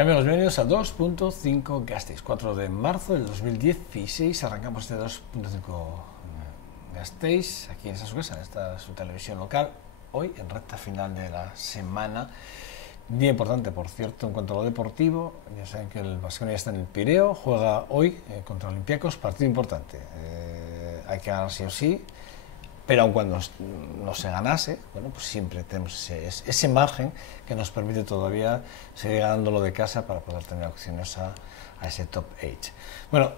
Amigos, bienvenidos a 2.5 Gasteiz, 4 de marzo del 2016. Arrancamos este 2.5 Gasteiz aquí en esta su casa, en esta su televisión local. Hoy, en recta final de la semana, día importante, por cierto, en cuanto a lo deportivo. Ya saben que el Baskonia está en el Pireo, juega hoy contra Olympiacos, partido importante. Hay que ganar sí o sí. Pero aun cuando no se ganase, bueno, pues siempre tenemos ese margen que nos permite todavía seguir ganando lo de casa para poder tener opciones a ese top 8. Bueno,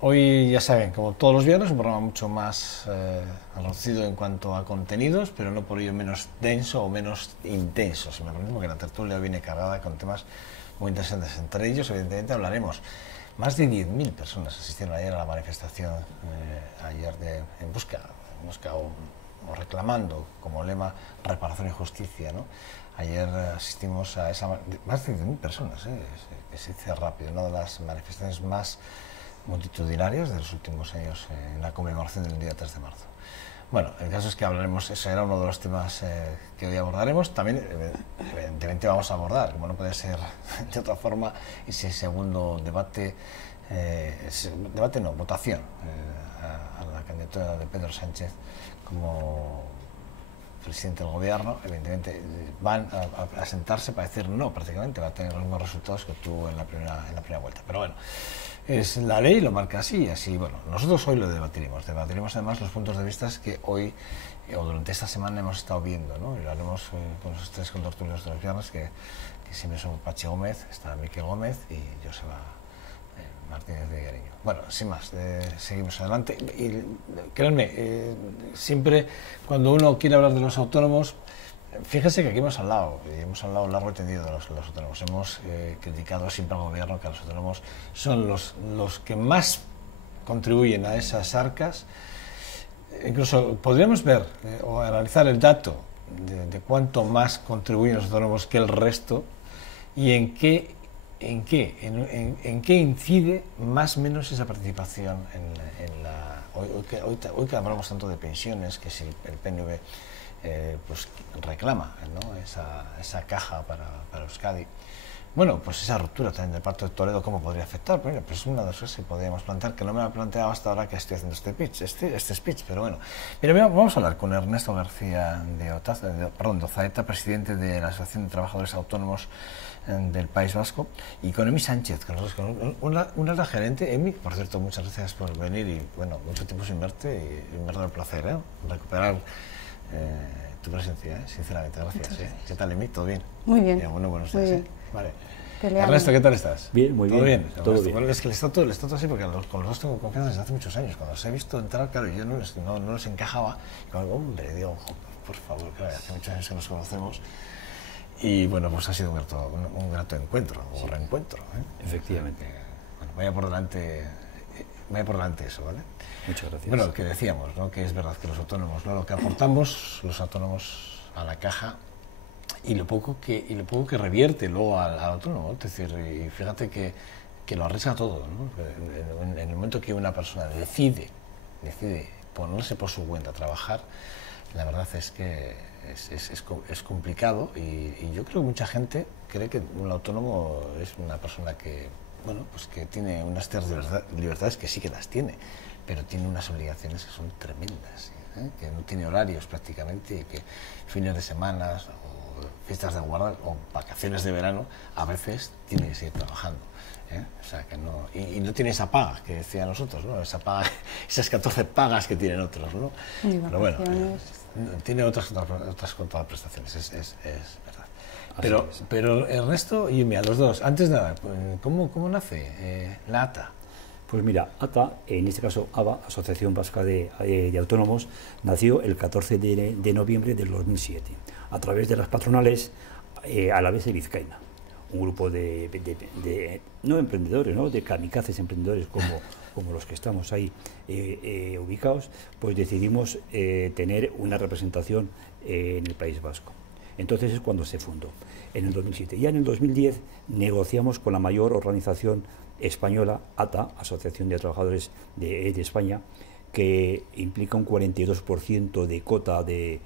hoy ya saben, como todos los viernes, un programa mucho más reducido en cuanto a contenidos, pero no por ello menos denso o menos intenso, si me permiten, porque la tertulia viene cargada con temas muy interesantes. Entre ellos, evidentemente, hablaremos. Más de 10.000 personas asistieron ayer a la manifestación ayer en busca o reclamando como lema reparación y justicia, ¿no? Ayer asistimos a más de 10.000 personas, que se dice rápido, una de las manifestaciones más multitudinarias de los últimos años en la conmemoración del día 3 de marzo. Bueno, el caso es que hablaremos, ese era uno de los temas que hoy abordaremos. También, evidentemente, vamos a abordar, como no puede ser de otra forma, ese segundo debate, votación a la candidatura de Pedro Sánchez como presidente del gobierno. Evidentemente, van a sentarse para decir no, prácticamente va a tener los mismos resultados que tuvo en la primera vuelta. Pero bueno, es la ley, lo marca así, y así, bueno, nosotros hoy lo debatiremos además los puntos de vista que hoy o durante esta semana hemos estado viendo, ¿no? Y lo haremos con los tres contertulios de los viernes, que siempre son Pachi Gómez, está Miquel Gómez y Joseba Martínez de Gueriño. Bueno, sin más, seguimos adelante. Y créanme, siempre cuando uno quiere hablar de los autónomos, fíjense que aquí hemos hablado largo y tendido de los autónomos. Hemos criticado siempre al gobierno que los autónomos son los que más contribuyen a esas arcas. Incluso podríamos ver o analizar el dato de cuánto más contribuyen los autónomos que el resto y en qué incide más o menos esa participación hoy que hablamos tanto de pensiones, que si el PNV pues reclama, ¿no? esa caja para Euskadi. Bueno, pues esa ruptura también del Pacto de Toledo, ¿cómo podría afectar? Bueno, pues una de las cosas que podríamos plantear, que no me lo he planteado hasta ahora que estoy haciendo este speech, pero bueno. Mira, vamos a hablar con Ernesto García de Ozaeta, presidente de la Asociación de Trabajadores Autónomos del País Vasco, y con Emi Sánchez, una alta gerente. Emi, por cierto, muchas gracias por venir y, bueno, mucho tiempo sin verte y me ha dado el placer, recuperar tu presencia, sinceramente, gracias. ¿Qué tal, Emi? ¿Todo bien? Muy bien. Bueno, buenos días. Vale. Peleando. Ernesto, ¿qué tal estás? Bien, muy ¿Todo bien. bien? Todo bien. Bueno, es que les trato así porque con los dos tengo confianza desde hace muchos años. Cuando los he visto entrar, claro, yo no les encajaba. Y cuando, hombre, digo, por favor, claro, hace muchos años que nos conocemos. Y bueno, pues ha sido un grato encuentro, o reencuentro. Efectivamente. Bueno, vaya por delante eso, ¿vale? Muchas gracias. Bueno, que decíamos, ¿no? Que es verdad que los autónomos, ¿no? Lo que aportamos los autónomos a la caja y lo poco que revierte luego al autónomo, es decir, y fíjate que lo arriesga todo, ¿no? En el momento que una persona decide ponerse por su cuenta a trabajar, la verdad es que es complicado y yo creo que mucha gente cree que un autónomo es una persona que, bueno, pues que tiene unas ciertas libertades, que sí que las tiene, pero tiene unas obligaciones que son tremendas, que no tiene horarios prácticamente, y que fines de semana o fiestas de guardia o vacaciones de verano a veces tiene que seguir trabajando. O sea, que no, y no tiene esa paga que decía nosotros, ¿no? Esa paga, esas 14 pagas que tienen otros, ¿no? Pero bueno, tiene otras contraprestaciones, es verdad. Pero Ernesto y a los dos, antes de nada, ¿cómo nace la ATA? Pues mira, ATA, en este caso ABA, Asociación Vasca de Autónomos, nació el 14 de noviembre del 2007, a través de las patronales Alavesa y Vizcaína. Un grupo de no emprendedores, ¿no? De kamikazes emprendedores como los que estamos ahí ubicados, pues decidimos tener una representación en el País Vasco. Entonces es cuando se fundó, en el 2007. Ya en el 2010 negociamos con la mayor organización española, ATA, Asociación de Trabajadores de España, que implica un 42% de cota de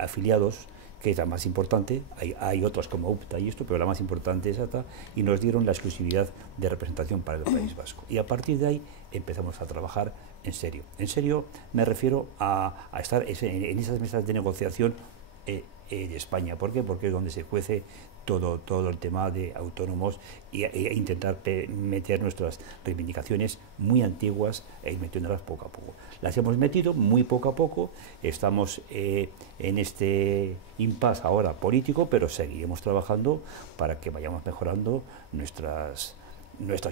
afiliados que es la más importante, hay otras como UPTA y esto, pero la más importante es ATA, y nos dieron la exclusividad de representación para el País Vasco. Y a partir de ahí empezamos a trabajar en serio. En serio me refiero a estar en esas mesas de negociación de España. ¿Por qué? Porque es donde se cuece todo el tema de autónomos e intentar meter nuestras reivindicaciones muy antiguas e ir metiéndolas poco a poco. Las hemos metido muy poco a poco, estamos en este impasse ahora político, pero seguiremos trabajando para que vayamos mejorando nuestra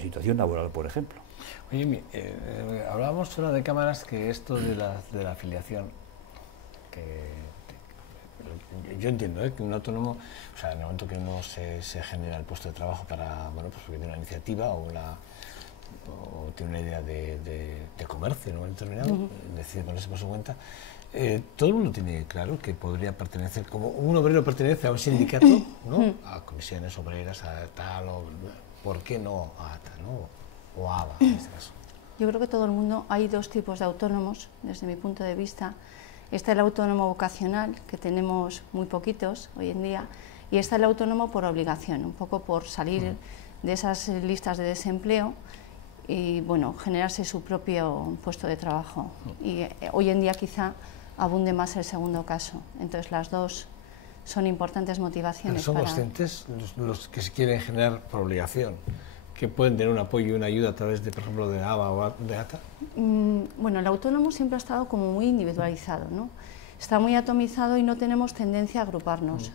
situación laboral, por ejemplo. Oye, hablábamos fuera de cámaras que esto de la afiliación, yo entiendo que un autónomo, o sea, en el momento que uno se genera el puesto de trabajo para, bueno, pues porque tiene una iniciativa o tiene una idea de comercio en un momento determinado, decide ponerse por su cuenta, todo el mundo tiene claro que podría pertenecer, como un obrero pertenece a un sindicato, ¿no? A comisiones obreras, a tal, o ¿por qué no a ATA, ¿no? O a ABA en este caso? Yo creo que todo el mundo, hay dos tipos de autónomos, desde mi punto de vista. Está el autónomo vocacional, que tenemos muy poquitos hoy en día, y está el autónomo por obligación, un poco por salir de esas listas de desempleo y, bueno, generarse su propio puesto de trabajo. Y hoy en día quizá abunde más el segundo caso. Entonces las dos son importantes motivaciones. ¿Pero son conscientes los que se quieren generar por obligación, que pueden tener un apoyo y una ayuda a través de, por ejemplo, de ABA o de ATA? Bueno, el autónomo siempre ha estado como muy individualizado, ¿no? Está muy atomizado y no tenemos tendencia a agruparnos.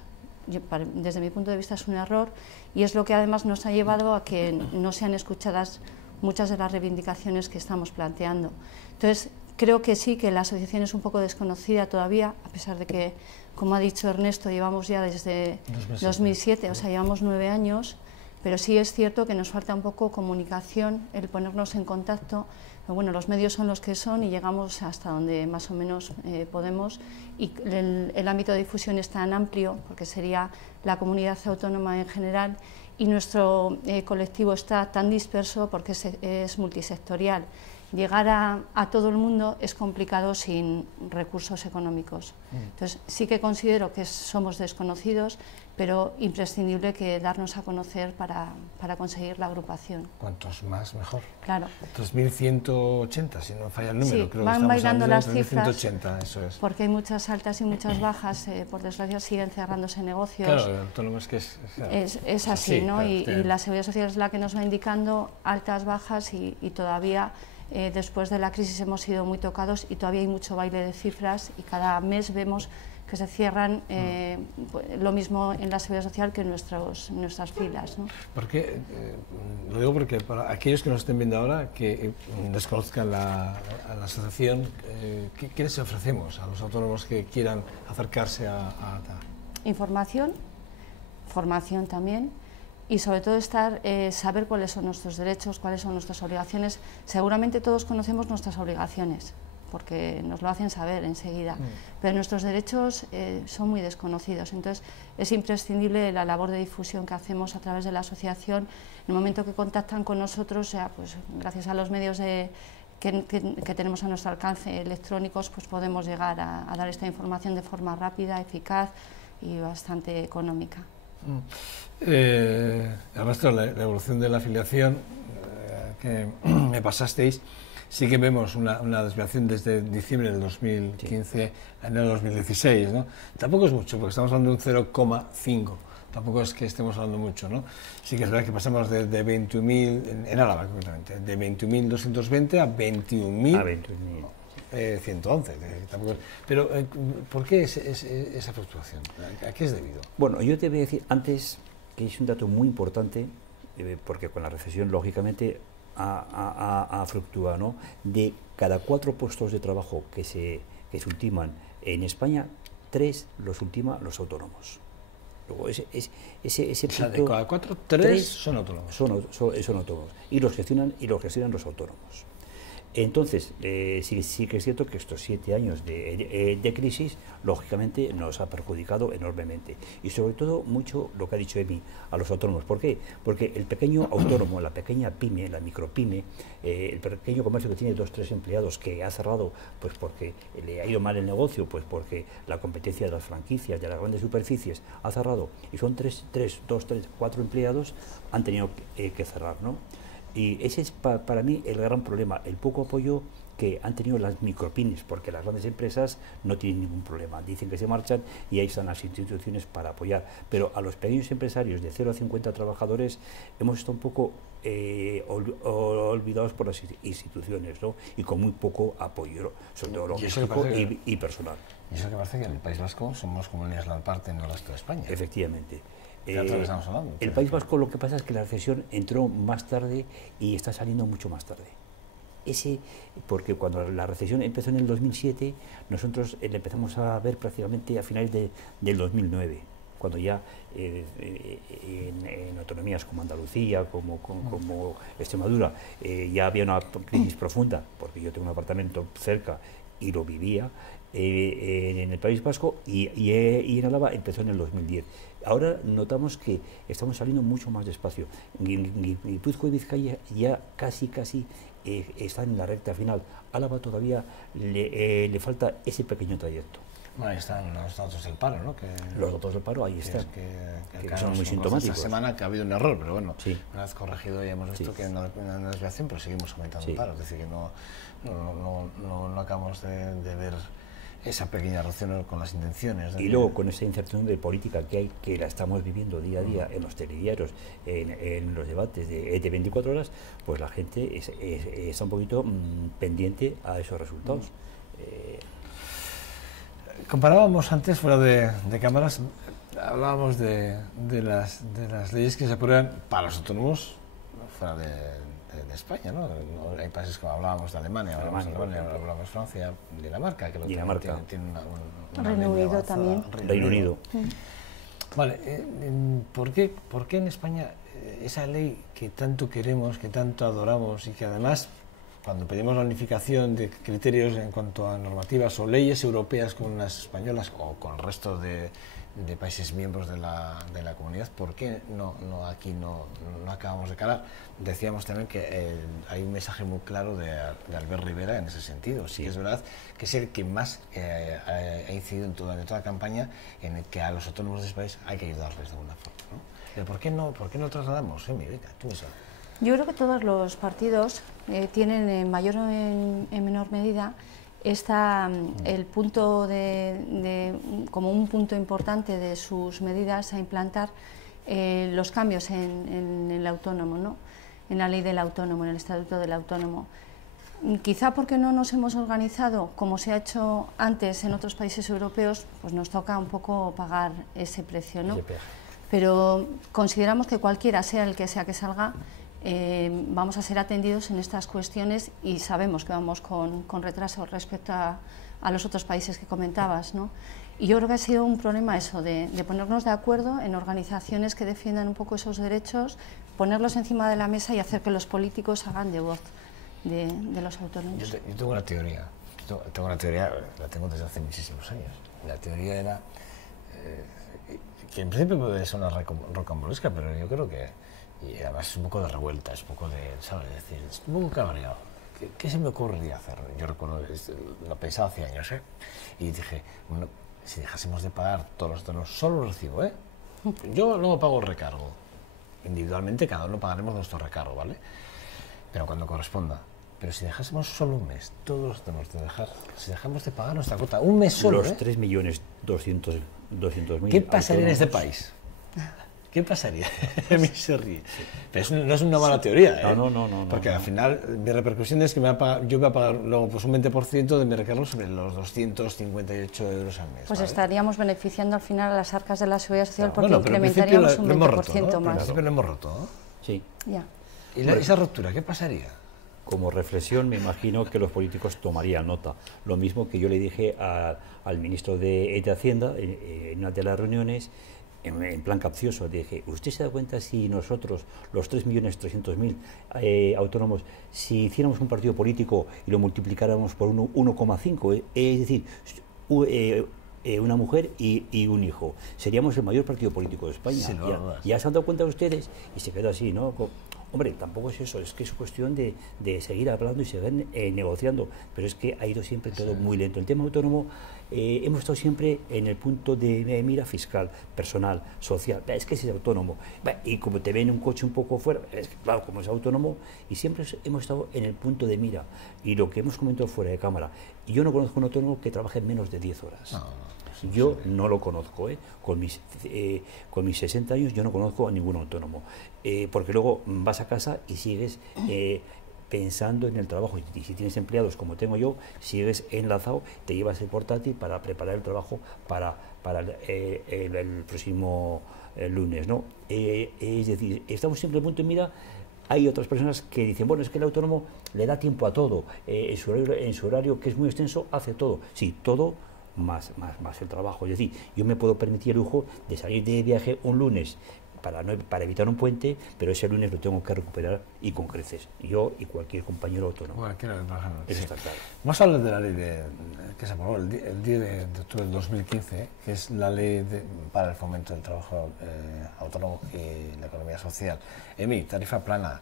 Desde mi punto de vista es un error y es lo que además nos ha llevado a que no sean escuchadas muchas de las reivindicaciones que estamos planteando. Entonces, creo que sí, que la asociación es un poco desconocida todavía, a pesar de que, como ha dicho Ernesto, llevamos ya desde 2007, o sea, llevamos 9 años, pero sí es cierto que nos falta un poco comunicación, el ponernos en contacto. Pero bueno, los medios son los que son y llegamos hasta donde más o menos podemos, y el ámbito de difusión es tan amplio, porque sería la comunidad autónoma en general, y nuestro colectivo está tan disperso porque es multisectorial. Llegar a todo el mundo es complicado sin recursos económicos. Entonces, sí que considero que somos desconocidos, pero imprescindible que darnos a conocer para conseguir la agrupación. Cuantos más, mejor. Claro. 3.180, si no falla el número. Sí, creo van que bailando las 3.180, eso es. Porque hay muchas altas y muchas bajas, por desgracia siguen cerrándose negocios. Claro, el autónomo es que es así, ¿no? Claro, y la Seguridad Social es la que nos va indicando altas, bajas y todavía... después de la crisis hemos sido muy tocados y todavía hay mucho baile de cifras y cada mes vemos que se cierran lo mismo en la Seguridad Social que en nuestras filas, ¿no? Porque, lo digo porque para aquellos que nos estén viendo ahora, que desconozcan a la asociación, ¿qué les ofrecemos a los autónomos que quieran acercarse a ATA? Información, formación también. Y sobre todo saber cuáles son nuestros derechos, cuáles son nuestras obligaciones. Seguramente todos conocemos nuestras obligaciones, porque nos lo hacen saber enseguida, pero nuestros derechos son muy desconocidos. Entonces es imprescindible la labor de difusión que hacemos a través de la asociación. En el momento que contactan con nosotros, pues, gracias a los medios que tenemos a nuestro alcance electrónicos, pues podemos llegar a dar esta información de forma rápida, eficaz y bastante económica. Ernesto, la evolución de la afiliación que me pasasteis, sí que vemos una desviación desde diciembre del 2015 a enero del 2016, ¿no? Tampoco es mucho, porque estamos hablando de un 0,5, tampoco es que estemos hablando mucho, ¿no? Sí que es verdad que pasamos de 21.000, en Álava concretamente, de 21.220 a 21.111. Pero, ¿por qué esa fluctuación? ¿A qué es debido? Bueno, yo te voy a decir antes que es un dato muy importante, porque con la recesión, lógicamente, ha fluctuado, ¿no? De cada 4 puestos de trabajo que se ultiman en España, 3 los ultima los autónomos. Luego, ese o sea, de cada 4, 3 son autónomos. Son autónomos. Y los gestionan los autónomos. Entonces, sí que es cierto que estos 7 años de crisis, lógicamente, nos ha perjudicado enormemente. Y sobre todo, mucho lo que ha dicho Emi, a los autónomos. ¿Por qué? Porque el pequeño autónomo, la pequeña pyme, la micropyme, el pequeño comercio que tiene 2 o 3 empleados, que ha cerrado pues porque le ha ido mal el negocio, pues porque la competencia de las franquicias, de las grandes superficies, ha cerrado, y son 2, 3, 4 empleados, han tenido que cerrar, ¿no? Y ese es para mí el gran problema, el poco apoyo que han tenido las micropymes, porque las grandes empresas no tienen ningún problema, dicen que se marchan y ahí están las instituciones para apoyar, pero a los pequeños empresarios de 0 a 50 trabajadores hemos estado un poco olvidados por las instituciones, ¿no? Y con muy poco apoyo, sobre todo logístico y personal. Y eso que parece que en el País Vasco somos como una isla aparte en el resto de España. Efectivamente. Estamos hablando, el País Vasco, lo que pasa es que la recesión entró más tarde y está saliendo mucho más tarde. Porque cuando la recesión empezó en el 2007, nosotros la empezamos a ver prácticamente a finales del 2009, cuando ya en autonomías como Andalucía, como Extremadura, ya había una crisis profunda, porque yo tengo un apartamento cerca y lo vivía. En el País Vasco y en Álava empezó en el 2010. Ahora notamos que estamos saliendo mucho más despacio. Guipúzcoa y Vizcaya ya casi están en la recta final. Álava todavía le falta ese pequeño trayecto. Bueno, ahí están los datos del paro, ¿no? Los datos del paro ahí están, que son muy sintomáticos. Esta semana que ha habido un error, pero bueno, sí. Una vez corregido ya hemos visto que hay una desviación, pero seguimos aumentando el paro. Es decir, que no acabamos de ver esa pequeña reacción con las intenciones. Y luego con esa incertidumbre política que hay, que la estamos viviendo día a día en los telediarios, en los debates de 24 horas, pues la gente está un poquito pendiente a esos resultados. Comparábamos antes, fuera de cámaras, hablábamos de las leyes que se aprueban para los autónomos fuera de España, ¿no? Hay países como hablábamos de Alemania, hablábamos de Francia, Dinamarca, que lo tiene una Reino Unido también. Reino Unido. Vale, ¿por qué en España esa ley que tanto queremos, que tanto adoramos y que además, cuando pedimos la unificación de criterios en cuanto a normativas o leyes europeas con las españolas o con el resto de países miembros de la comunidad, ¿por qué aquí no acabamos de calar? Decíamos también que hay un mensaje muy claro de Albert Rivera en ese sentido. Sí, es verdad que es el que más ha incidido en toda la campaña en el que a los autónomos de este país hay que ayudarles de alguna forma, ¿no? ¿Por qué no trasladamos? Venga, tú me sabes. Yo creo que todos los partidos tienen en mayor o en menor medida el punto como un punto importante de sus medidas a implantar los cambios en el autónomo, ¿no? En la ley del autónomo, en el estatuto del autónomo. Quizá porque no nos hemos organizado como se ha hecho antes en otros países europeos, pues nos toca un poco pagar ese precio, ¿no? Pero consideramos que cualquiera sea el que sea que salga, vamos a ser atendidos en estas cuestiones y sabemos que vamos con retraso respecto a los otros países que comentabas, ¿no? Y yo creo que ha sido un problema eso, de ponernos de acuerdo en organizaciones que defiendan un poco esos derechos, ponerlos encima de la mesa y hacer que los políticos hagan de voz de los autónomos. Yo tengo una teoría, la tengo desde hace muchísimos años. La teoría era, que en principio puede sonar rocambolesca, pero yo creo que, y además es un poco de revuelta, es un poco de, ¿sabes? Es decir, es un poco cabreado. ¿Qué se me ocurriría hacer? Yo recuerdo, lo pensaba hace años, y dije, bueno, si dejásemos de pagar todos los autónomos, solo recibo, yo luego pago el recargo. Individualmente cada uno pagaremos nuestro recargo, ¿vale? Pero cuando corresponda. Pero si dejásemos solo un mes, todos tenemos que dejar, si dejamos de pagar nuestra cuota, un mes solo, los 3.200.000. ¿Qué pasaría en este país? ¿Qué pasaría? A mí se ríe. Pero eso no es una mala teoría, No. Porque al final mi repercusión es que yo voy a pagar luego pues un 20% de mi recargo sobre los 258 euros al mes. Pues ¿vale? estaríamos beneficiando al final a las arcas de la seguridad social porque bueno, incrementaríamos un 20% más. Al principio lo hemos roto, ¿no? Sí. Ya. ¿Y esa ruptura qué pasaría? Como reflexión, me imagino que los políticos tomarían nota. Lo mismo que yo le dije al ministro de Hacienda en una de las reuniones, en plan capcioso, dije, ¿usted se da cuenta si nosotros, los 3.300.000 autónomos, si hiciéramos un partido político y lo multiplicáramos por 1,5, es decir, una mujer y un hijo, seríamos el mayor partido político de España? Sí, ya se han dado cuenta ustedes, y se quedó así, ¿no? Hombre, tampoco es eso, es que es cuestión de seguir hablando y seguir negociando, pero es que ha ido siempre todo muy lento. El tema autónomo, hemos estado siempre en el punto de mira fiscal, personal, social. Es que si es autónomo, y como te ven un coche un poco fuera, es que, claro, como es autónomo, y siempre hemos estado en el punto de mira. Y lo que hemos comentado fuera de cámara, yo no conozco un autónomo que trabaje menos de 10 horas. Yo no lo conozco, con mis 60 años yo no conozco a ningún autónomo, porque luego vas a casa y sigues pensando en el trabajo, y si tienes empleados como tengo yo, sigues enlazado, te llevas el portátil para preparar el trabajo para el próximo lunes, ¿no? Es decir, estamos siempre en punto de mira. Hay otras personas que dicen, bueno, es que el autónomo le da tiempo a todo, en su horario, que es muy extenso, hace todo. Sí, todo más el trabajo. Es decir, yo me puedo permitir el lujo de salir de viaje un lunes para evitar un puente, pero ese lunes lo tengo que recuperar, y con creces. Yo y cualquier compañero autónomo. Eso está claro. Vamos a hablar de la ley que se aprobó el 10 de octubre del 2015, que es la ley para el fomento del trabajo autónomo y la economía social. Emi, tarifa plana.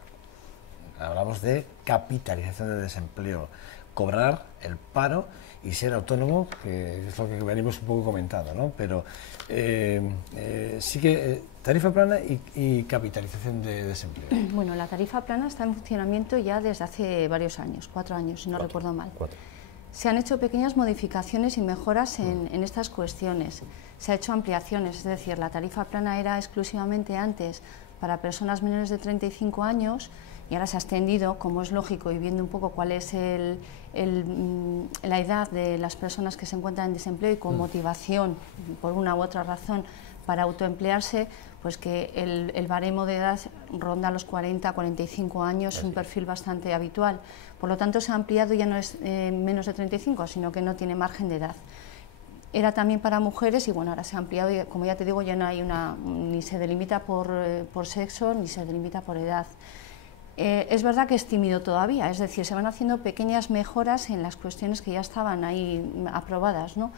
Hablamos de capitalización de desempleo, cobrar el paro y ser autónomo, que es lo que venimos un poco comentando, ¿no? Pero sí que tarifa plana y capitalización de desempleo. Bueno, la tarifa plana está en funcionamiento ya desde hace varios años, 4 años, si no recuerdo mal. 4. Se han hecho pequeñas modificaciones y mejoras en estas cuestiones. Se ha hecho ampliaciones, es decir, la tarifa plana era exclusivamente antes para personas menores de 35 años, y ahora se ha extendido, como es lógico, y viendo un poco cuál es la edad de las personas que se encuentran en desempleo y con motivación, por una u otra razón, para autoemplearse, pues que el baremo de edad ronda los 40, 45 años, es un perfil bastante habitual. Por lo tanto, se ha ampliado, ya no es menos de 35, sino que no tiene margen de edad. Era también para mujeres, y bueno, ahora se ha ampliado, y como ya te digo, ya no hay ni se delimita por sexo, ni se delimita por edad. Es verdad que es tímido todavía, es decir, se van haciendo pequeñas mejoras en las cuestiones que ya estaban ahí aprobadas, ¿no?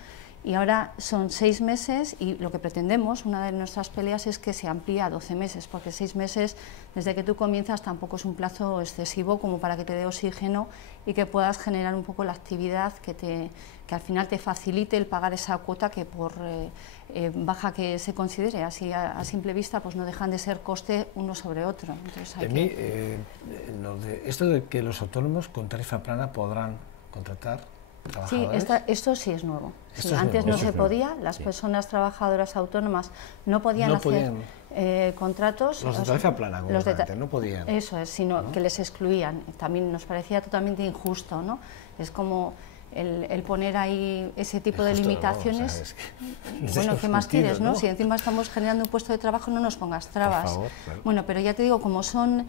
Y ahora son 6 meses, y lo que pretendemos, una de nuestras peleas, es que se amplíe a 12 meses, porque 6 meses desde que tú comienzas tampoco es un plazo excesivo como para que te dé oxígeno y que puedas generar un poco la actividad que al final te facilite el pagar esa cuota que por baja que se considere, así a simple vista, pues no dejan de ser coste uno sobre otro. Entonces esto de que los autónomos con tarifa plana podrán contratar trabajadores. Sí, esto sí es nuevo. Sí, antes no se podía, las personas trabajadoras autónomas no podían hacer contratos. Los de tarifa plana, no podían. Eso es, sino que les excluían. También nos parecía totalmente injusto, ¿no? Es como el poner ahí ese tipo de limitaciones. No, o sea, bueno, ¿qué más quieres, no? Si encima estamos generando un puesto de trabajo, no nos pongas trabas. Por favor, claro. Bueno, pero ya te digo, como son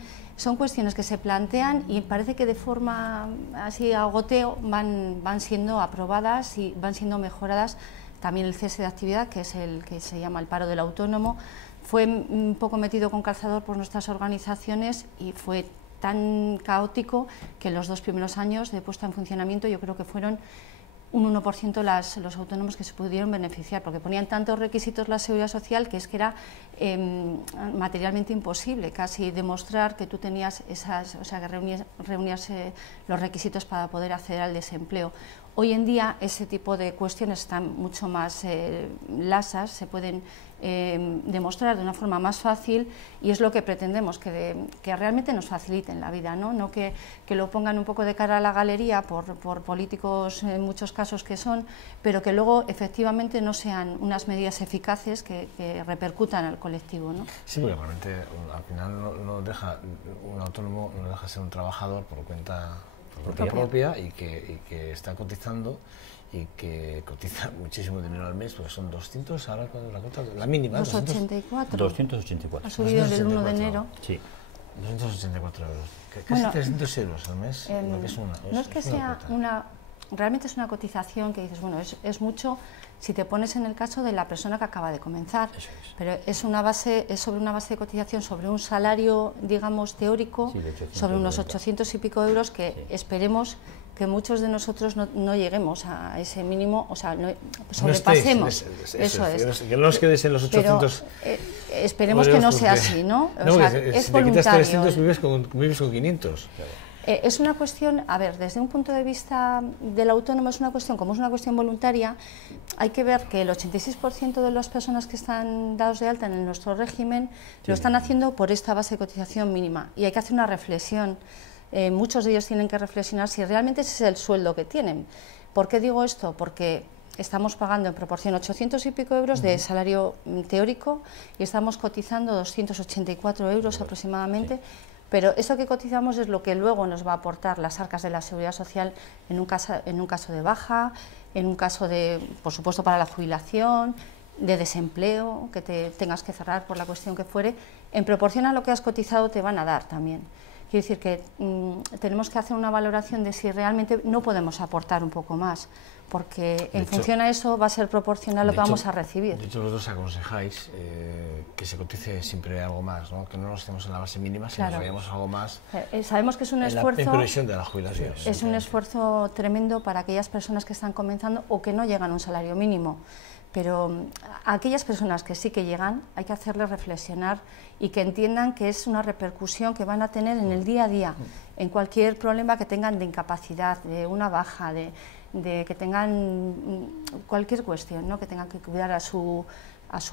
cuestiones que se plantean y parece que de forma así a goteo van siendo aprobadas y van siendo mejoradas. También el cese de actividad, que es el que se llama el paro del autónomo, fue un poco metido con calzador por nuestras organizaciones y fue tan caótico que los 2 primeros años de puesta en funcionamiento yo creo que fueron un 1% los autónomos que se pudieron beneficiar, porque ponían tantos requisitos la Seguridad Social que es que era materialmente imposible casi demostrar que tú tenías que reunías los requisitos para poder acceder al desempleo. Hoy en día ese tipo de cuestiones están mucho más lasas, se pueden demostrar de una forma más fácil, y es lo que pretendemos, que realmente nos faciliten la vida, no que lo pongan un poco de cara a la galería por políticos en muchos casos que son, pero que luego efectivamente no sean unas medidas eficaces que repercutan al colectivo, ¿no? Sí, porque realmente al final un autónomo no deja de ser un trabajador por cuenta propia y que está cotizando y que cotiza muchísimo dinero al mes, porque son 200, ahora la mínima. 284. Ha subido el 1 de enero. Sí. 284 euros. Casi 300 euros al mes. No es que sea realmente es una cotización que dices, bueno, es mucho si te pones en el caso de la persona que acaba de comenzar. Eso es. Pero es sobre una base de cotización, sobre un salario, digamos, teórico, Sí, de 890. sobre unos 800 y pico euros, que Sí. esperemos que muchos de nosotros no lleguemos a ese mínimo, o sea, No sobrepasemos. estéis, Eso es. Que no os quedes en los 800. Pero esperemos que no sea así, ¿no? No, O sea, porque es si te quitas voluntario. 300 vives con 500. Es una cuestión, a ver, desde un punto de vista del autónomo es una cuestión, como es una cuestión voluntaria, hay que ver que el 86% de las personas que están dados de alta en nuestro régimen lo están haciendo por esta base de cotización mínima, y hay que hacer una reflexión. Muchos de ellos tienen que reflexionar si realmente ese es el sueldo que tienen. ¿Por qué digo esto? Porque estamos pagando en proporción 800 y pico euros de salario teórico y estamos cotizando 284 euros aproximadamente. Pero eso que cotizamos es lo que luego nos va a aportar las arcas de la Seguridad Social en un caso de baja, en un caso de, por supuesto, para la jubilación, de desempleo, que te tengas que cerrar por la cuestión que fuere. En proporción a lo que has cotizado te van a dar también. Quiero decir que tenemos que hacer una valoración de si realmente no podemos aportar un poco más, porque en función a eso va a ser proporcional a lo que vamos a recibir. De hecho, los dos aconsejáis que se cotice siempre algo más, ¿no? Que no nos estemos en la base mínima, sino que vayamos algo más. Sabemos que es un esfuerzo. En previsión de la jubilación. Es un esfuerzo tremendo para aquellas personas que están comenzando o que no llegan a un salario mínimo. Pero a aquellas personas que sí que llegan, hay que hacerles reflexionar y que entiendan que es una repercusión que van a tener en el día a día, en cualquier problema que tengan de incapacidad, de una baja, de que tengan cualquier cuestión, ¿no? Que tengan que cuidar a su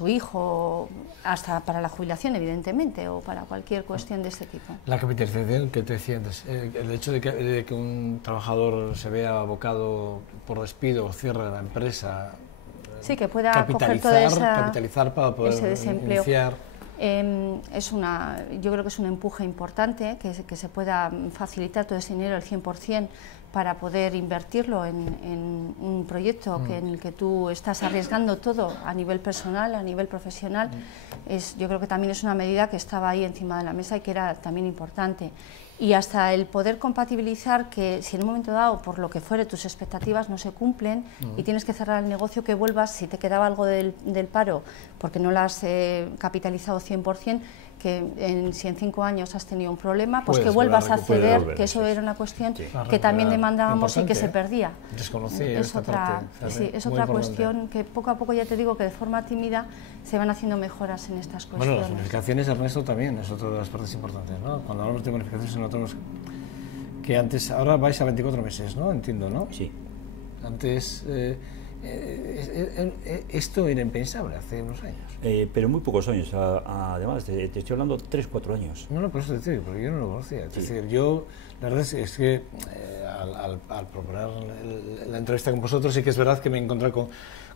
hijo, hasta para la jubilación, evidentemente, o para cualquier cuestión de este tipo. La capitalización que te decía antes, el hecho de que un trabajador se vea abocado por despido o cierre de la empresa. Sí, que pueda coger toda capitalizar para poder ese desempleo. iniciar. Yo creo que es un empuje importante, que se pueda facilitar todo ese dinero al 100% para poder invertirlo en un proyecto en el que tú estás arriesgando todo a nivel personal, a nivel profesional. Yo creo que también es una medida que estaba ahí encima de la mesa y que era también importante. Y hasta el poder compatibilizar que si en un momento dado, por lo que fuere, tus expectativas no se cumplen y tienes que cerrar el negocio, que vuelvas, si te quedaba algo del paro, porque no lo has capitalizado 100%, si en 5 años has tenido un problema, pues que vuelvas a ceder, que eso era una cuestión que también demandábamos y que se perdía. Desconocí es otra cuestión que poco a poco, ya te digo, que de forma tímida se van haciendo mejoras en estas cuestiones. Bueno, las bonificaciones, Ernesto, también es otra de las partes importantes, ¿no? Cuando hablamos de bonificaciones, notamos que antes, ahora vais a 24 meses, ¿no? Entiendo, ¿no? Sí. Antes, esto era impensable hace unos años. Pero muy pocos años, además, te estoy hablando 3-4 años. No, por eso te digo, porque yo no lo conocía. Es decir, yo, la verdad es que al proponer la entrevista con vosotros, sí que es verdad que me he encontrado con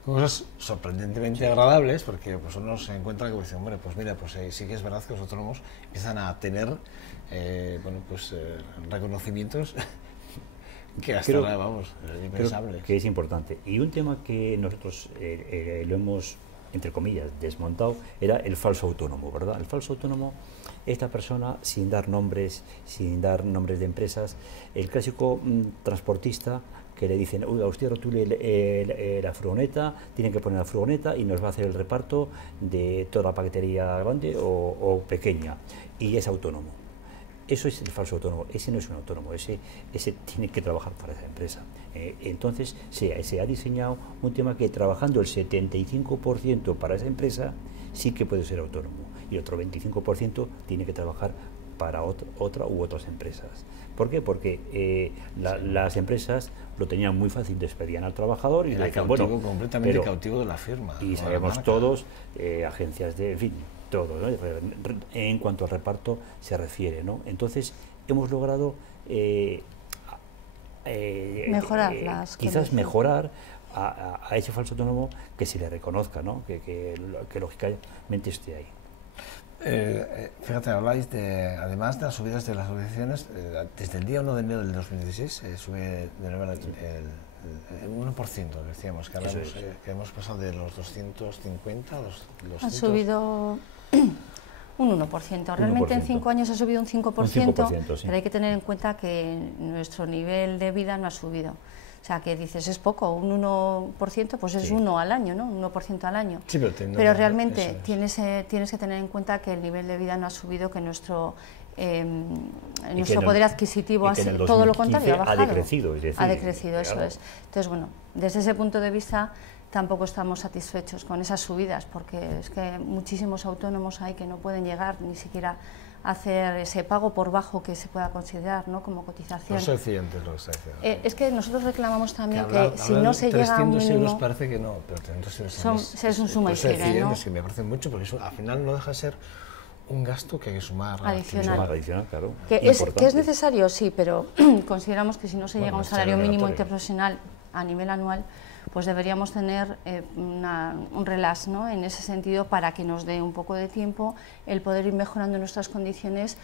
cosas sorprendentemente agradables, porque pues uno se encuentra que dice, hombre, pues mira, pues sí que es verdad que los autónomos empiezan a tener reconocimientos que hasta ahora, vamos, es impensable. Creo que es importante. Y un tema que nosotros lo hemos, entre comillas, desmontado, era el falso autónomo, ¿verdad? El falso autónomo, esta persona, sin dar nombres de empresas, el clásico transportista que le dicen, oiga, usted rotule la furgoneta, tienen que poner la furgoneta y nos va a hacer el reparto de toda la paquetería grande o pequeña, y es autónomo. Eso es el falso autónomo, ese no es un autónomo, ese tiene que trabajar para esa empresa. Entonces se ha diseñado un tema que trabajando el 75% para esa empresa sí que puede ser autónomo, y otro 25% tiene que trabajar para otra u otras empresas. ¿Por qué? Porque las empresas lo tenían muy fácil, despedían al trabajador y era decían, cautivo, completamente cautivo de la firma. Y sabemos todos, agencias de, en fin, todo, ¿no? En cuanto al reparto se refiere, ¿no? Entonces hemos logrado mejorar las quizás mejorar a ese falso autónomo, que se le reconozca, ¿no? Que lógicamente esté ahí. Fíjate, habláis además de las subidas de las asociaciones, desde el día 1 de enero del 2016 sube de nuevo el 1%, decíamos, que hemos pasado de los 250 a los 200. Ha subido un 1%. Realmente en 5 años ha subido un 5%, sí. pero hay que tener en cuenta que nuestro nivel de vida no ha subido. sea, que dices, es poco, un 1%, pues es 1 al año, ¿no? Un 1% al año. Sí, pero realmente tienes que tener en cuenta que el nivel de vida no ha subido, que nuestro poder adquisitivo ha sido todo lo contrario, ha bajado. Ha decrecido, es decir, ha decrecido, eso es. Entonces, bueno, desde ese punto de vista tampoco estamos satisfechos con esas subidas, porque es que muchísimos autónomos hay que no pueden llegar ni siquiera a hacer ese pago por bajo que se pueda considerar, ¿no?, como cotización. No sé es lo que está diciendo. Es que nosotros reclamamos también que si no se llega a un mínimo... 300 euros parece que no, pero 300 euros es un suma y sigue, ¿no? Es que me parece mucho, porque eso al final no deja de ser un gasto que hay que sumar adicional, claro. Que es necesario, sí, pero consideramos que si no se llega a un salario mínimo interprofesional a nivel anual, pues deberíamos tener un relax, ¿no?, en ese sentido, para que nos dé un poco de tiempo el poder ir mejorando nuestras condiciones,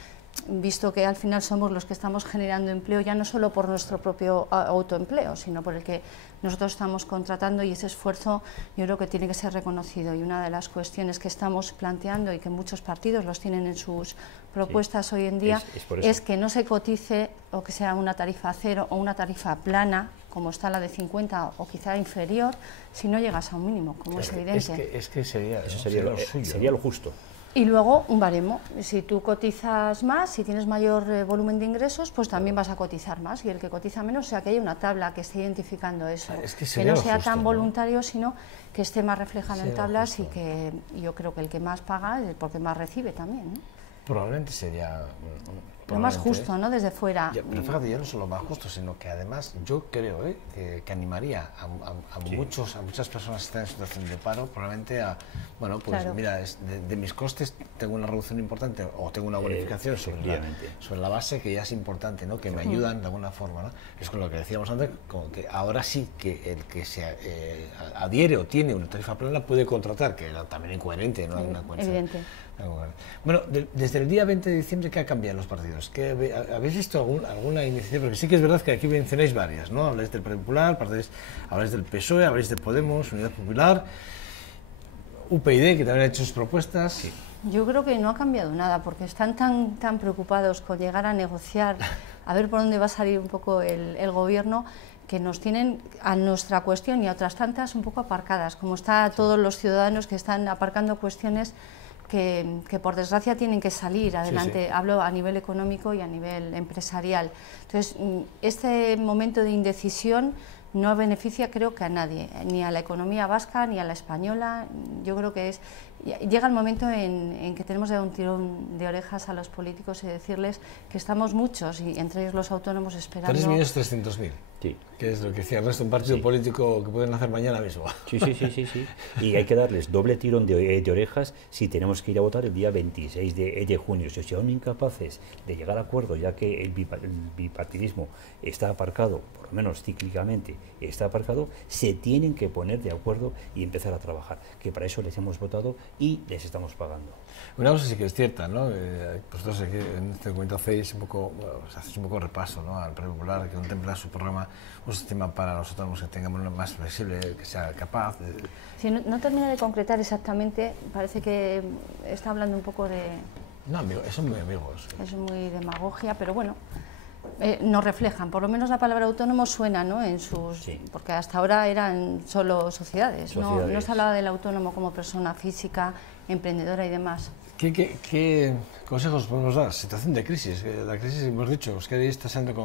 visto que al final somos los que estamos generando empleo, ya no solo por nuestro propio autoempleo, sino por el que nosotros estamos contratando, y ese esfuerzo yo creo que tiene que ser reconocido. Y una de las cuestiones que estamos planteando, y que muchos partidos los tienen en sus propuestas hoy en día, es que no se cotice, o que sea una tarifa cero o una tarifa plana, como está la de 50 o quizá inferior, si no llegas a un mínimo, como es evidente. Es que sería lo suyo, sería lo justo. Y luego un baremo. Si tú cotizas más, si tienes mayor volumen de ingresos, pues también vas a cotizar más. Y el que cotiza menos, o sea, que haya una tabla que esté identificando eso. Que no sea tan voluntario, sino que esté más reflejado en tablas, y que yo creo que el que más paga es porque más recibe también, ¿no? Probablemente sería lo más justo, ¿no?, desde fuera. Pero fíjate, ya no solo más justo, sino que además yo creo que animaría a muchas personas que están en situación de paro, probablemente a, bueno, pues claro, mira, de mis costes tengo una reducción importante, o tengo una bonificación sobre la base, que ya es importante, ¿no?, que me ayudan de alguna forma, ¿no? Es con lo que decíamos antes, como que ahora sí que el que se adhiere o tiene una tarifa plana puede contratar, que era también incoherente, ¿no? Hay una cuenta. Evidente. Bueno, desde el día 20 de diciembre, ¿qué ha cambiado en los partidos? ¿Habéis visto alguna iniciativa? Porque sí que es verdad que aquí mencionáis varias, ¿no? Habláis del Partido Popular, habláis del PSOE, habláis de Podemos, Unidad Popular, UPyD, que también ha hecho sus propuestas. Sí. Yo creo que no ha cambiado nada, porque están tan preocupados con llegar a negociar, a ver por dónde va a salir un poco el gobierno, que nos tienen a nuestra cuestión y a otras tantas un poco aparcadas, como está todos los ciudadanos que están aparcando cuestiones que por desgracia tienen que salir adelante. Hablo a nivel económico y a nivel empresarial. Entonces, este momento de indecisión no beneficia, creo, que a nadie, ni a la economía vasca, ni a la española. Yo creo que llega el momento en que tenemos que dar un tirón de orejas a los políticos y decirles que estamos muchos, y entre ellos los autónomos, esperando... 3.300.000. Sí. Que es lo que decía el resto, un partido político que pueden hacer mañana mismo. Sí. Y hay que darles doble tirón de orejas si tenemos que ir a votar el día 26 de junio. Si son incapaces de llegar a acuerdo, ya que el bipartidismo está aparcado, por lo menos cíclicamente está aparcado, se tienen que poner de acuerdo y empezar a trabajar, que para eso les hemos votado y les estamos pagando. Una cosa sí que es cierta, ¿no? Vosotros aquí en este documento hacéis un poco repaso, ¿no?, al Partido Popular, que contempla su programa un sistema para los autónomos que tengamos más flexible, que sea capaz de... Sí, no termina de concretar exactamente, parece que está hablando un poco de... No, amigo, son muy amigos. Es muy demagogia, pero bueno, nos reflejan, por lo menos la palabra autónomo suena, ¿no?, en sus... Sí. Porque hasta ahora eran solo sociedades. No se hablaba del autónomo como persona física, emprendedora y demás. ¿Qué consejos podemos dar? Situación de crisis. La crisis, hemos dicho, Euskadi está siendo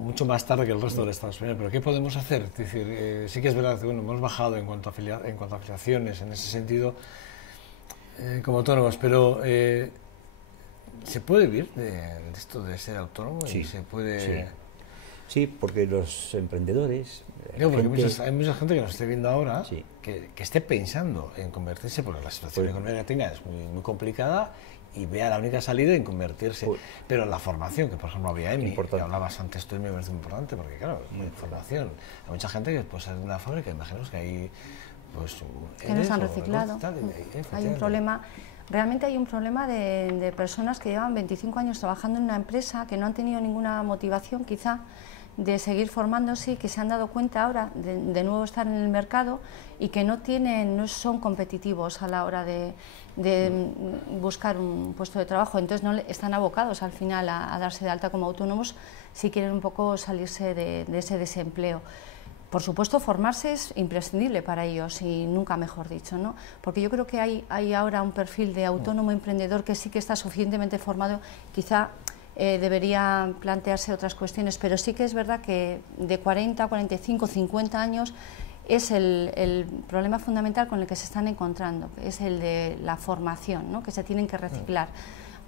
mucho más tarde que el resto del Estado español, pero ¿qué podemos hacer? Es decir, sí que es verdad que hemos bajado en cuanto a afiliaciones en ese sentido como autónomos, pero ¿se puede vivir de esto de ser autónomo? Sí, ¿Se puede...? Sí, porque los emprendedores... porque hay mucha gente que nos esté viendo ahora que esté pensando en convertirse, porque la situación económica que tenga es muy complicada, y vea la única salida en convertirse. Pero la formación, que por ejemplo había EMI, que hablabas antes tú, me parece muy importante, porque claro, formación. Hay mucha gente que pues sale de una fábrica, imaginaos que hay... que no se han reciclado. Hay un problema... Realmente hay un problema de personas que llevan 25 años trabajando en una empresa, que no han tenido ninguna motivación quizá, de seguir formándose y que se han dado cuenta ahora de nuevo estar en el mercado y que no son competitivos a la hora de buscar un puesto de trabajo, entonces no están abocados al final a darse de alta como autónomos si quieren un poco salirse de ese desempleo. Por supuesto, formarse es imprescindible para ellos y nunca mejor dicho, ¿no? Porque yo creo que hay ahora un perfil de autónomo emprendedor que sí que está suficientemente formado, quizá debería plantearse otras cuestiones, pero sí que es verdad que de 40, 45, 50 años es el problema fundamental con el que se están encontrando, es el de la formación, ¿no? Que se tienen que reciclar.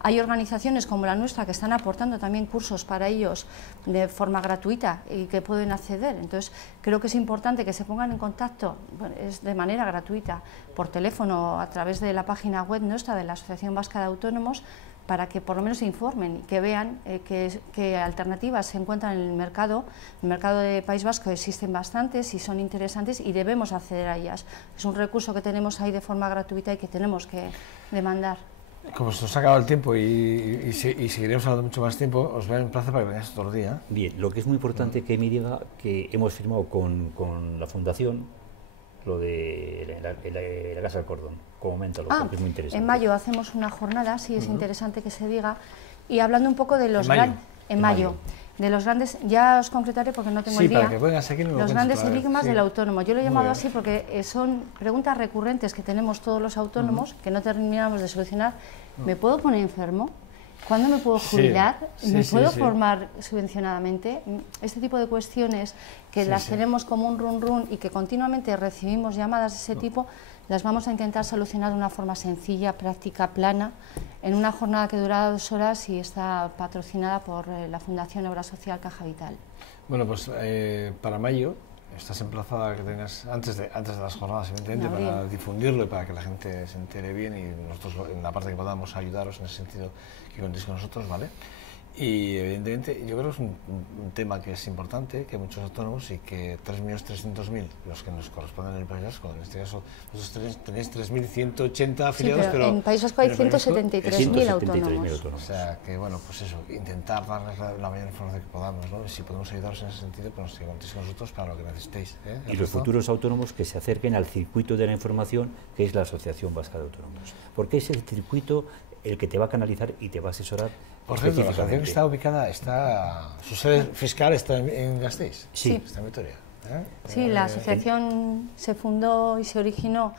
Hay organizaciones como la nuestra que están aportando también cursos para ellos de forma gratuita y que pueden acceder. Entonces, creo que es importante que se pongan en contacto, bueno, es de manera gratuita, por teléfono, a través de la página web nuestra de la Asociación Vasca de Autónomos, para que por lo menos se informen y que vean qué alternativas se encuentran en el mercado. En el mercado de País Vasco existen bastantes y son interesantes y debemos acceder a ellas. Es un recurso que tenemos ahí de forma gratuita y que tenemos que demandar. Como se nos ha acabado el tiempo y seguiremos hablando mucho más tiempo, os voy a emplazar para que vengáis otro día. Bien, lo que es muy importante que me diga que hemos firmado con la Fundación lo de la Casa del Cordón. Coméntalo, porque es muy interesante. En mayo hacemos una jornada, sí es interesante que se diga, y hablando un poco de los grandes... En mayo. De los grandes, ya os concretaré porque no tengo el día, para que vengas aquí los grandes enigmas del autónomo. Yo lo he llamado así porque son preguntas recurrentes que tenemos todos los autónomos que no terminamos de solucionar. ¿Me puedo poner enfermo? ¿Cuándo me puedo jubilar? ¿Me puedo formar subvencionadamente? Este tipo de cuestiones que las tenemos como un run y que continuamente recibimos llamadas de ese tipo, las vamos a intentar solucionar de una forma sencilla, práctica, plana, en una jornada que dura 2 horas y está patrocinada por la Fundación Obra Social Caja Vital. Bueno, pues para mayo estás emplazada que tengas antes de las jornadas, evidentemente, para difundirlo y para que la gente se entere bien y nosotros en la parte que podamos ayudaros en ese sentido que contéis con nosotros, ¿vale? Y evidentemente yo creo que es un tema que es importante, que hay muchos autónomos y que 3.300.000 los que nos corresponden en el País Vasco, en este caso vosotros tenéis 3.180 afiliados, pero en País Vasco hay 173.000 autónomos. O sea que bueno, pues eso, intentar darles la mayor información que podamos, ¿no? Y si podemos ayudaros en ese sentido, pues que contéis con nosotros para lo que necesitéis, ¿eh? Y los futuros autónomos que se acerquen al circuito de la información que es la Asociación Vasca de Autónomos, porque es el circuito el que te va a canalizar y te va a asesorar. Por cierto, la asociación está ubicada, su sede fiscal está en Gasteiz, sí. Está en Vitoria. Sí, la asociación se fundó y se originó,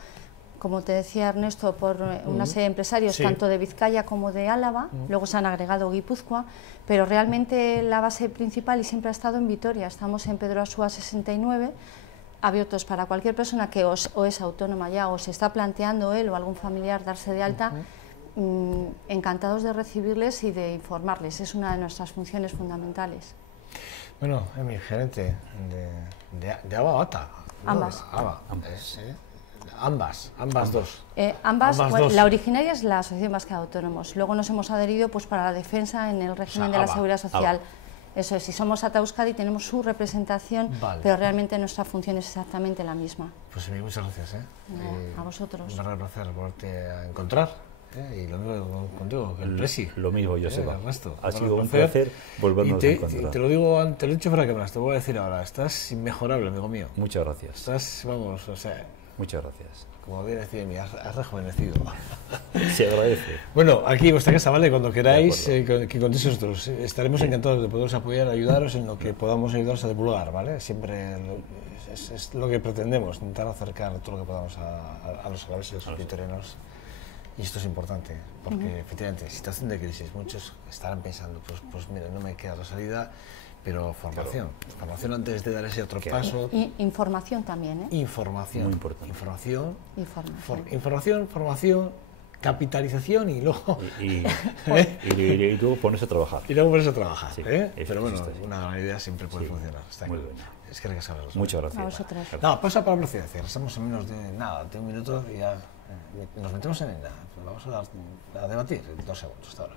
como te decía Ernesto, por una serie de empresarios, tanto de Vizcaya como de Álava, luego se han agregado Guipúzcoa, pero realmente la base principal y siempre ha estado en Vitoria. Estamos en Pedro Asúa 69, abiertos para cualquier persona que o es autónoma ya o se está planteando él o algún familiar darse de alta. Encantados de recibirles y de informarles, es una de nuestras funciones fundamentales. Bueno, mi gerente de ABA o ATA. Ambas. Ambas dos. Ambas dos. La originaria es la Asociación Vasca de Autónomos, luego nos hemos adherido pues para la defensa en el régimen de la Seguridad Social. Eso es, si somos ATA Euskadi tenemos su representación, pero realmente nuestra función es exactamente la misma. Pues muchas gracias. A vosotros. Un verdadero placer volverte a encontrar. Y lo mismo contigo, el Presi. Lo mismo, Joseba. Ernesto, ha sido un placer volvernos a encontrar. Te lo digo, te lo he dicho para que me las te voy a decir ahora. Estás inmejorable, amigo mío. Muchas gracias. Estás, vamos, o sea... Muchas gracias. Como bien decía mi, has rejuvenecido. Se agradece. Bueno, aquí en vuestra casa, ¿vale? Cuando queráis, que contéis nosotros. Estaremos encantados de poderos apoyar, ayudaros en lo que podamos ayudaros a divulgar, ¿vale? Siempre es lo que pretendemos, intentar acercar todo lo que podamos a los alaveses, a los vitorianos. Y esto es importante, porque efectivamente, situación de crisis, muchos estarán pensando, pues mira, no me queda otra salida, pero formación. Claro. Formación antes de dar ese otro paso. Y información también, ¿eh? Información. Muy importante. Información, formación, capitalización y luego... Y luego ponerse a trabajar. Y luego ponerse a trabajar, sí, Pero bueno, una gran idea siempre puede funcionar. Está muy bien. Es que hay que saberlo. Muchas gracias. A vosotros. No, pasa para velocidad. Estamos en menos de nada, de un minuto y ya nos metemos en nada. Vamos a debatir en 2 segundos hasta ahora.